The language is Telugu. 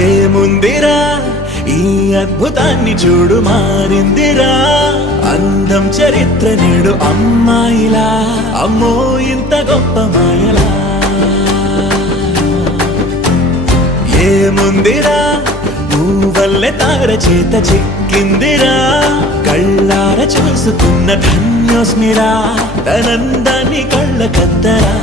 ఏముందిరా ఈ అద్భుతాన్ని చూడు మారిందిరా అందం చరిత్ర నేడు అమ్మాయిలా అమ్మో ఇంత గొప్ప మాయలా ఏముందిరా నువ్వల్లే తార చేత చిక్కిందిరా కళ్ళార చూసుకున్న ధన్యోస్మిరా తనందాన్ని కళ్ళ కద్దరా